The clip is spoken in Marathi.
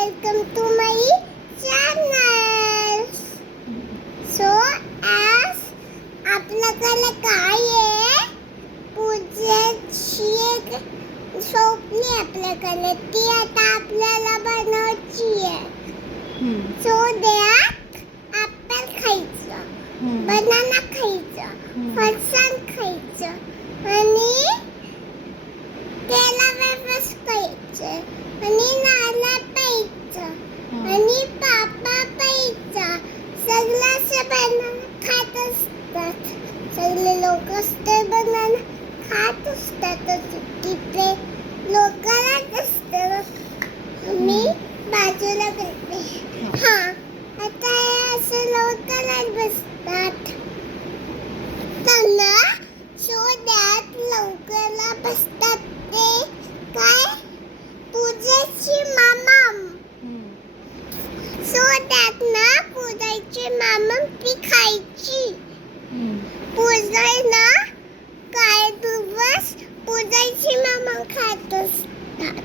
welcome to my channel. So as आपल्याकडे काय आहे पूजेची एक स्वप्नी आपल्याकडे ती आता आपल्याला बनवायची आहे. सो त्यात ॲपल खायचं, बनाना खायचं, फरसाण खायचं आणि केला वेफर्स खायचे आणि नारळ प्यायचं आणि पापा प्यायचा. सगळं असं बनाना खात असतात. सगळे लोक असते बनाना खात असतात. तिथे लोकांनाच असतं. मी बाजूला करते. हा आता असं लोकांनाच बसतात. त्यांना शोधात लवकरला बसतात ते काय पूजेची मामा. शोधात ना पूजेची मामा ती खायची. पूजाय ना काय दिवस पूजेची मामा खात असतात.